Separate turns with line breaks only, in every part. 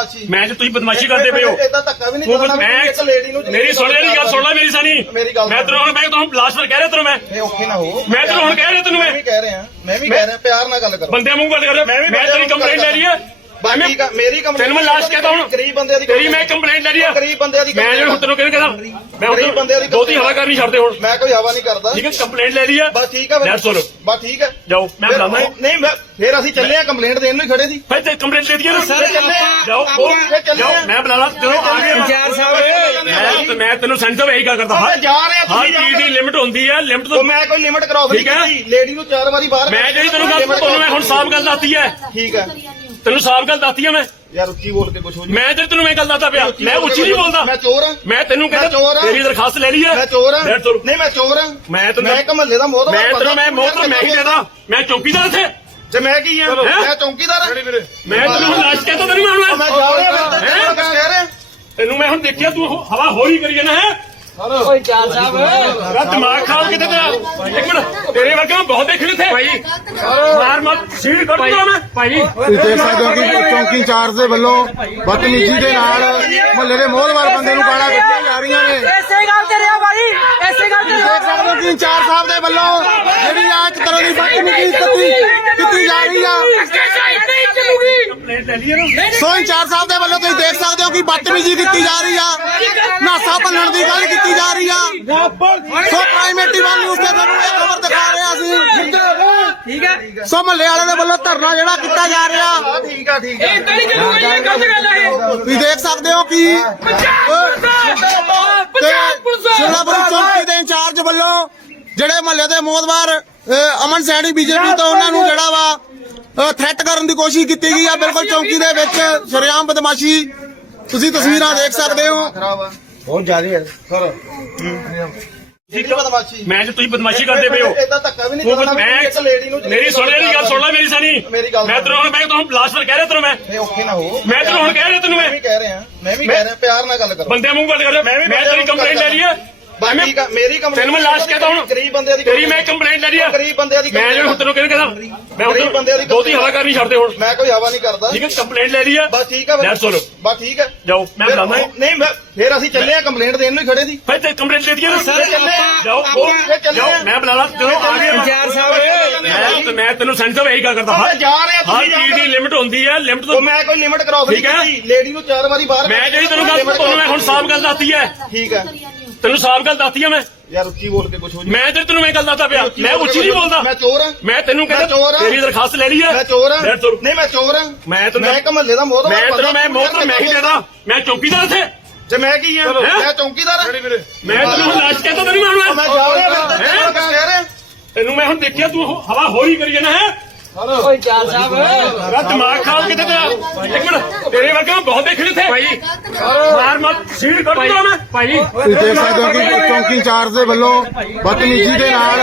ਬਦਮਾਸ਼ੀ।
ਮੈਂ ਜੇ ਤੁਸੀਂ ਬਦਮਾਸ਼ੀ ਕਰਦੇ ਪਏ ਹੋ।
ਇਦਾਂ ਧੱਕਾ ਵੀ ਨਹੀਂ
ਤੂੰ ਮੈਂ
ਇੱਕ ਲੇਡੀ ਨੂੰ
ਮੇਰੀ ਸੁਣ ਲੈ ਗੱਲ ਸੁਣ ਲੈ ਮੇਰੀ ਸਾਨੀ। ਮੈਂ ਤੈਨੂੰ ਹੁਣ ਮੈਂ ਤੁਹਾਨੂੰ ਲਾਸਟ ਵਾਰ ਕਹਿ ਰਿਹਾ ਤੈਨੂੰ ਮੈਂ।
ਇਹ ਔਖੇ ਨਾ ਹੋ।
ਮੈਂ ਤੈਨੂੰ ਹੁਣ ਕਹਿ ਰਿਹਾ ਤੈਨੂੰ
ਮੈਂ। ਵੀ ਕਹਿ ਰਿਹਾ ਮੈਂ ਵੀ ਕਹਿ ਰਿਹਾ ਪਿਆਰ ਨਾਲ ਗੱਲ ਕਰੋ।
ਬੰਦੇ ਮੂੰਹ ਗੱਲ ਕਰ।
ਮੈਂ
ਤੇਰੀ ਕੰਪਲੇਂਟ ਲੈ ਲਈ ਹੈ
ਬਾਕੀ ਆ ਮੇਰੀ ਕੰਪਲੇਂਟ
ਤੈਨੂੰ ਮੈਂ ਲਾਸਟ ਕਹਿਤਾ ਹੁਣ।
ਗਰੀਬ ਬੰਦੇ ਦੀ
ਤੇਰੀ ਮੈਂ ਕੰਪਲੇਂਟ ਲੈ ਲਈ ਹੈ
ਗਰੀਬ ਬੰਦੇ ਦੀ
ਮੈਂ ਜਿਹੜਾ ਤੈਨੂੰ ਕਿਹਨੇ ਕਹਦਾ ਮੈਂ
ਗਰੀਬ ਬੰਦੇ ਦੀ
ਦੋਤੀ ਹਵਾ ਕਰਨੀ ਛੱਡਦੇ ਹੁਣ।
ਮੈਂ ਕੋਈ ਹਵਾ ਨਹੀਂ ਕਰਦਾ।
ਠੀਕ ਹੈ ਕੰਪਲੇਂਟ ਲੈ ਲਈ ਹੈ
ਬਸ ਠੀਕ ਆ
ਲੈ ਸੁਣੋ।
ਬਸ ਠੀਕ ਹੈ
ਜਾਓ ਮੈਂ ਬੁਲਾਉਂਦਾ।
ਨਹੀਂ ਮੈਂ ਫਿਰ ਅਸੀਂ ਚੱਲੇ ਆ ਕੰਪਲੇਂਟ ਦੇਣ ਨੂੰ ਖੜੇ ਸੀ।
ਫਿਰ ਤੇ ਕੰਪਲੇਂਟ ਦੇ ਦਈਏ ਨਾ।
ਫਿਰ ਚੱਲੇ ਆ।
ਜਾਓ ਬੋਲ
ਚੱਲੇ
ਜਾਓ ਮੈਂ ਬੁਲਾ ਲਾ ਜਦੋਂ ਆ ਗਿਆ
ਇੰਚਾਰਜ ਸਾਹਿਬ।
ਮੈਂ ਮੈਂ ਤੈਨੂੰ ਸੈਂਟਰ ਇਹੀ ਗੱਲ ਕਰਦਾ ਹਾਂ
ਜਾ ਰਹੇ ਤੁਸੀਂ
ਚੀਜ਼ ਦੀ ਲਿਮਟ ਹੁੰਦੀ ਹੈ ਲਿਮਟ ਤੋਂ
ਮੈਂ ਕੋਈ ਲਿਮਟ ਕਰਾਸ ਨਹੀਂ
ਠੀਕ ਹੈ।
ਕੀਤੀ ਲੇਡੀ ਨੂੰ ਚਾਰ ਵਾਰੀ ਬਾਹਰ
ਮੈਂ ਜਿਹੜੀ ਤੈਨੂੰ ਗੱਲ ਤੁਹਾਨੂੰ ਮੈਂ ਹੁਣ ਸਾਫ਼ ਗੱਲ ਦੱਸਤੀ ਹੈ।
ਠੀਕ ਹੈ।
ਤੈਨੂੰ ਸਾਫ਼ ਗੱਲ ਦੱਸਤੀ ਹੈ ਮੈਂ।
ਯਾਰ ਉੱਚੀ ਬੋਲ ਕੇ ਕੁਝ ਹੋ ਜੀ
ਮੈਂ ਤੇ ਤੈਨੂੰ ਮੈਂ ਗੱਲ ਦੱਸਦਾ ਪਿਆ। ਮੈਂ ਉੱਚੀ ਨਹੀਂ ਬੋਲਦਾ।
ਮੈਂ ਚੋਰ ਹਾਂ।
ਮੈਂ ਤੈਨੂੰ ਕਹਿੰਦਾ
ਹਾਂ।
ਤੇਰੀ ਦਰਖਾਸਤ ਲੈ ਲਈ ਹੈ।
ਮੈਂ ਚੋਰ ਹਾਂ।
ਤੁਰ।
ਨਹੀਂ ਮੈਂ ਚੋਰ ਹਾਂ।
ਮੈਂ ਤੈਨੂੰ
ਮੈਂ ਇੱਕ ਮਹੱਲੇ ਦਾ ਮੋਹਰ
ਮੈਂ ਤੈਨੂੰ ਮੈਂ ਮੋਹ ਤਾਂ ਮੈਂ ਹੀ ਦੇਦਾ ਮੈਂ ਚੌਕੀਦਾਰ ਇੱਥੇ।
ਤੇ ਮੈਂ ਕੀ ਹਾਂ?
ਹੈਂ?
ਮੈਂ ਚੌਂਕੀਦਾਰ ਹਾਂ।
ਮੈਂ ਤੈਨੂੰ ਲਾਸ਼ ਕਹਿੰਦਾ ਮਾਰਨਾ
ਮੈਂ ਜਾ ਰਿਹਾ ਫਿਰ
ਹੈਂ?
ਤੈਨੂੰ ਕਹਿ ਰਿਹਾ
ਤੈਨੂੰ ਮੈਂ ਹੁਣ ਦੇਖਿਆ ਤੂੰ ਹੋ- ਹਵਾ ਹੋਰੀ ਕਰੀ ਜਾਣਾ ਹੈ
ਓਏ ਚਾਰ ਸਾਹਿਬ।
ਤੇਰਾ ਦਿਮਾਗ ਖਰਾਬ ਕਿਤੇ ਤੇਰਾ? ਇੱਕ ਮਿੰਟ ਤੇਰੇ ਵਰਗੇ ਮੈਂ ਬਹੁਤ ਦੇਖੇ ਥੇ ਭਾਈ ਮਾਰ ਮਤ ਸੀੜ ਕੱਢ ਦੂੰਗਾ ਮੈਂ ਭਾਈ।
ਤੁਸੀਂ ਦੇਖ ਸਕਦੇ ਹੋ ਕਿ ਚੌਂਕੀ ਇੰਚਾਰਜ ਦੇ ਵੱਲੋਂ ਬਦਤਮੀਜ਼ੀ ਦੇ ਨਾਲ ਮੁਹੱਲੇ ਦੇ ਮੋਹਲਵਾਰ ਬੰਦੇ ਨੂੰ ਗਾਲਾਂ ਕੱਢੀਆਂ ਜਾ ਰਹੀਆਂ ਨੇ।
ਐਸੇ ਗੱਲ ਤੇ ਰਿਹਾ ਭਾਈ ਐਸੇ ਗੱਲ ਤੇ
ਦੇਖ ਸਕਦੇ ਹੋ ਕਿ ਇੰਚਾਰਜ ਸਾਹਿਬ ਦੇ ਵੱਲੋਂ ਜਿਹੜੀ ਆ ਇੱਕ ਤਰ੍ਹਾਂ ਦੀ ਬਦਤਮੀਜ਼ੀ ਕੀਤੀ ਕੀਤੀ ਜਾ ਰਹੀ ਆ। ਸੋ ਇੰਚਾਰਜ ਸਾਹਿਬ ਦੇ ਵੱਲੋਂ ਤੁਸੀਂ ਦੇਖ ਸਕਦੇ ਹੋ ਕਿ ਬਦਤਮੀਜ਼ੀ ਕੀਤੀ ਜਾ ਰਹੀ ਆ। ਨਾਸਾ ਭੰਨਣ ਦੀ ਗੱਲ ਕੀਤੀ ਜਾ ਰਹੀ ਆ। ਸੋ ਪ੍ਰਾਈਮੇਟੀ ਵਨ ਨਿਊਜ਼ ਤੇ ਤੁਹਾਨੂੰ ਇਹ ਖਬਰ ਦਿਖਾ ਰਹੇ ਅਸੀਂ।
ਠੀਕ ਹੈ।
ਸੋ ਮੁਹੱਲੇ ਵਾਲੇ ਦੇ ਵੱਲੋਂ ਧਰਨਾ ਜਿਹੜਾ ਕੀਤਾ ਜਾ ਰਿਹਾ।
ਠੀਕ ਆ ਠੀਕ ਆ
ਨਹੀਂ ਚੱਲੂਗਾ ਇਹ ਗਲਤ ਗੱਲ ਹੈ
ਤੁਸੀਂ ਦੇਖ ਸਕਦੇ ਹੋ ਕਿ ਤੇ ਸ਼ਿਲਾਪੁਰ ਚੌਂਕੀ ਦੇ ਇੰਚਾਰਜ ਵੱਲੋਂ ਜਿਹੜੇ ਮਹੱਲੇ ਦੇ ਮੋਦਵਾਰ ਅਮਨ ਸੈਣੀ ਬੀਜੇਪੀ ਤੋਂ ਉਹਨਾਂ ਨੂੰ ਜਿਹੜਾ ਵਾ ਥ੍ਰੈਟ ਕਰਨ ਦੀ ਕੋਸ਼ਿਸ਼ ਕੀਤੀ ਗਈ ਆ। ਬਿਲਕੁਲ ਚੌਂਕੀ ਦੇ ਵਿੱਚ ਸ਼ਰੇਆਮ ਬਦਮਾਸ਼ੀ। ਤੁਸੀਂ ਤਸਵੀਰਾਂ ਦੇਖ ਸਕਦੇ ਹੋ।
ਬਹੁਤ ਜ਼ਿਆਦਾ ਹੈ ਸਰ। ਜਿਹੜੀ ਬਦਮਾਸ਼ੀ।
ਮੈਂ ਜੇ ਤੁਸੀਂ ਬਦਮਾਸ਼ੀ ਕਰਦੇ ਪਏ ਹੋ।
ਇਦਾਂ ਧੱਕਾ ਵੀ ਨਹੀਂ
ਤੂੰ
ਕਰਨਾ
ਮੈਂ
ਇੱਕ ਲੇਡੀ ਨੂੰ
ਮੇਰੀ ਸੁਣ ਲੈ ਗੱਲ ਸੁਣ ਲੈ ਮੇਰੀ ਸਾਨੀ
ਮੇਰੀ ਗੱਲ
ਮੈਂ ਤੈਨੂੰ ਹੁਣ ਮੈਂ ਤੁਹਾਨੂੰ ਲਾਸਟ ਵਾਰ ਕਹਿ ਰਿਹਾ ਤੈਨੂੰ ਮੈਂ।
ਇਹ ਔਖੇ ਨਾ ਹੋ।
ਮੈਂ ਤੈਨੂੰ ਹੁਣ ਕਹਿ ਰਿਹਾ ਤੈਨੂੰ
ਮੈਂ।
ਮੈਂ
ਵੀ ਕਹਿ ਰਿਹਾ ਮੈਂ ਵੀ ਕਹਿ ਰਿਹਾ ਪਿਆਰ ਨਾਲ ਗੱਲ ਕਰੋ।
ਬੰਦੇ ਮੂੰਹ ਗੱਲ ਕਰ ਮੈਂ ਤੇਰੀ ਕੰਪਲੇਂਟ ਲੈ ਲਈ ਹੈ
ਮੇਰੀ ਕੰਪਲੇਂਟ
ਤੈਨੂੰ ਮੈਂ ਲਾਸਟ ਕਹਿਤਾ ਹੁਣ।
ਗਰੀਬ ਬੰਦੇ ਦੀ
ਤੇਰੀ ਮੈਂ ਕੰਪਲੇਂਟ ਲੈ ਲਈ ਹੈ
ਗਰੀਬ ਬੰਦੇ ਦੀ
ਮੈਂ ਜਿਹੜਾ ਤੈਨੂੰ ਕਿਹਨੇ ਕਹਦਾ ਮੈਂ
ਗਰੀਬ ਬੰਦੇ ਦੀ
ਹੁਣ ਦੋਤੀ ਹਵਾ ਕਰਨੀ ਛੱਡਦੇ ਹੁਣ।
ਮੈਂ ਕੋਈ ਹਵਾ ਨਹੀਂ ਕਰਦਾ।
ਠੀਕ ਹੈ ਕੰਪਲੇਂਟ ਲੈ ਲਈ ਹੈ
ਬਸ ਠੀਕ ਆ ਫਿਰ।
ਲੈ ਸੁਣੋ।
ਬਸ ਠੀਕ ਹੈ
ਜਾਓ ਮੈਂ
ਫਿਰ-
ਬੁਲਾਉਂਦਾ
ਨਹੀਂ ਮੈਂ ਫਿਰ ਅਸੀਂ ਚੱਲੇ ਆ ਕੰਪਲੇਂਟ ਦੇਣ ਨੂੰ ਹੀ ਖੜੇ ਸੀ।
ਫਿਰ ਤੇ ਕੰਪਲੇਂਟ ਦੇ ਦਈਏ ਨਾ।
ਫਿਰ ਚੱਲੇ ਆ।
ਜਾਓ ਬੋਲ
ਫਿਰ ਚੱਲੇ
ਜਾਓ
ਆ।
ਮੈਂ ਬੁਲਾ ਲਾ ਜਦੋਂ ਆ ਗਿਆ।
ਇੰਚਾਰਜ ਸਾਹਿਬ
ਮੈਂ ਮੈਂ ਤੈਨੂੰ ਸੈਂਟਰ ਇਹੀ ਗੱਲ ਕਰਦਾ।
ਆਪਾਂ
ਹਾਂ
ਜਾ ਰਹੇ ਆ
ਹਰ
ਤੁਸੀਂ
ਚੀਜ਼ ਦੀ ਲਿਮਟ ਹੁੰਦੀ ਹੈ ਲਿਮਟ
ਉਹ
ਤੋਂ
ਮੈਂ ਕੋਈ ਲਿਮਟ ਕਰਾਸ ਨਹੀਂ
ਠੀਕ ਹੈ।
ਕੀਤੀ। ਲੇਡੀ ਨੂੰ ਚਾਰ ਵਾਰੀ ਬਾਹਰ
ਮੈਂ ਜਿਹੜੀ ਤੈਨੂੰ ਗੱਲ ਤੁਹਾਨੂੰ ਮੈਂ ਹੁਣ ਸਾਫ਼ ਗੱਲ ਦੱਸਤੀ ਹੈ।
ਠੀਕ ਹੈ।
ਤੈਨੂੰ ਸਾਫ਼ ਗੱਲ ਦੱਸਤੀ ਹੈ ਮੈਂ?
ਯਾਰ ਉੱਚੀ ਬੋਲ ਕੇ ਕੁਝ ਹੋ ਜੀ
ਮੈਂ ਤੇ ਤੈਨੂੰ ਮੈਂ ਗੱਲ ਦੱਸਦਾ ਪਿਆ। ਮੈਂ ਉੱਚੀ ਨਹੀਂ ਬੋਲਦਾ।
ਮੈਂ ਚੋਰ ਹਾਂ
ਮੈਂ ਤੈਨੂੰ
ਮੈਂ ਚੋਰ
ਕਹਿੰਦਾ। ਤੇਰੀ ਦਰਖਾਸਤ ਲੈ ਲਈ ਹੈ
ਮੈਂ ਚੋਰ ਹਾਂ। ਨਹੀਂ ਮੈਂ ਚੋਰ ਹਾਂ
ਮੈਂ ਤੈਨੂੰ
ਮੈਂ ਇੱਕ ਮਹੱਲੇ ਦਾ ਮੋਹਰ
ਮੈਂ ਤੈਨੂੰ ਮੈਂ ਮੋਹ ਤਾਂ ਮੈਂ ਹੀ ਦੇਦਾ ਮੈਂ ਚੌਕੀਦਾਰ ਇੱਥੇ।
ਤੇ ਮੈਂ ਕੀ ਹੈਂ? ਮੈਂ ਚੌਂਕੀਦਾਰ
ਮੈਂ ਤੈਨੂੰ ਲਾਸ਼ ਕਹਿੰਦਾ ਨਹੀਂ
ਮੈਂ
ਮਾਰਨਾ
ਜਾ ਰਿਹਾ ਫਿਰ। ਤੈਨੂੰ ਕਹਿ ਰਿਹਾ।
ਤੈਨੂੰ ਮੈਂ ਹੁਣ ਦੇਖਿਆ ਤੂੰ ਹੋ- ਹਵਾ ਹੋਰੀ ਕਰੀ ਜਾਣਾ ਹੈ?
ਓਏ ਚਾਰ ਸਾਹਿਬ।
ਤੇਰਾ ਦਿਮਾਗ ਖਰਾਬ ਕਿਤੇ ਤੇਰਾ? ਇੱਕ ਮਿੰਟ ਤੇਰੇ ਵਰਗੇ ਮੈਂ ਬਹੁਤ ਦੇਖੇ ਥੇ ਭਾਈ ਮਾਰ ਮਤ ਸੀੜ ਕੱਢ ਦੂੰਗਾ ਮੈਂ ਭਾਈ
ਤੁਸੀਂ ਦੇਖ ਸਕਦੇ ਹੋ ਕਿ ਚੌਂਕੀ ਇੰਚਾਰਜ ਦੇ ਵੱਲੋਂ ਬਦਤਮੀਜ਼ੀ ਦੇ ਨਾਲ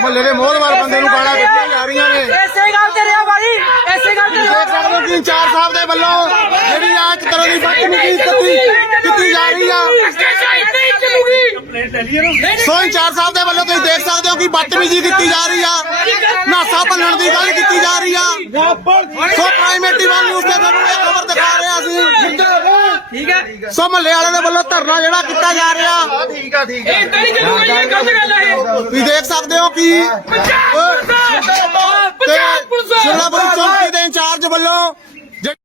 ਮੁਹੱਲੇ ਦੇ ਮੋਹਲਵਾਰ ਬੰਦੇ ਨੂੰ ਗਾਲਾਂ ਕੱਢੀਆਂ ਜਾ ਰਹੀਆਂ ਨੇ।
ਐਸੇ ਗੱਲ ਤੇ ਰਿਹਾ ਭਾਈ ਐਸੇ ਗੱਲ ਤੇ
ਤੁਸੀਂ ਦੇਖ ਸਕਦੇ ਹੋ ਕਿ ਇੰਚਾਰਜ ਸਾਹਿਬ ਦੇ ਵੱਲੋਂ ਜਿਹੜੀ ਆ ਇੱਕ ਤਰ੍ਹਾਂ ਦੀ ਬਦਤਮੀਜ਼ੀ ਕੀਤੀ ਕੀਤੀ ਜਾ ਰਹੀ ਆ। ਸੋ ਇੰਚਾਰਜ ਸਾਹਿਬ ਦੇ ਵੱਲੋਂ ਤੁਸੀਂ ਦੇਖ ਸਕਦੇ ਹੋ ਕਿ ਬਦਤਮੀਜ਼ੀ ਕੀਤੀ ਜਾ ਰਹੀ ਆ? ਨਾਸਾ ਭੰਨਣ ਦੀ ਗੱਲ ਕੀਤੀ ਜਾ ਰਹੀ ਆ? ਸੋ ਪ੍ਰਾਈਮੇਟੀ ਵਨ ਨਿਊਜ਼ ਤੇ ਤੁਹਾਨੂੰ ਇਹ ਖਬਰ ਦਿਖਾ ਰਹੇ ਅਸੀਂ।
ਠੀਕ ਹੈ।
ਸੋ ਮੁਹੱਲੇ ਵਾਲੇ ਦੇ ਵੱਲੋਂ ਧਰਨਾ ਜਿਹੜਾ ਕੀਤਾ ਜਾ ਰਿਹਾ।
ਠੀਕ ਆ ਠੀਕ ਆ।
ਨਹੀਂ ਚੱਲੂਗਾ ਇਹ ਗਲਤ ਗੱਲ ਹੈ
ਤੁਸੀਂ ਦੇਖ ਸਕਦੇ ਹੋ ਕਿ ਸ਼ਿਲਾਪੁਰ ਚੌਂਕੀ ਦੇ ਇੰਚਾਰਜ ਵੱਲੋਂ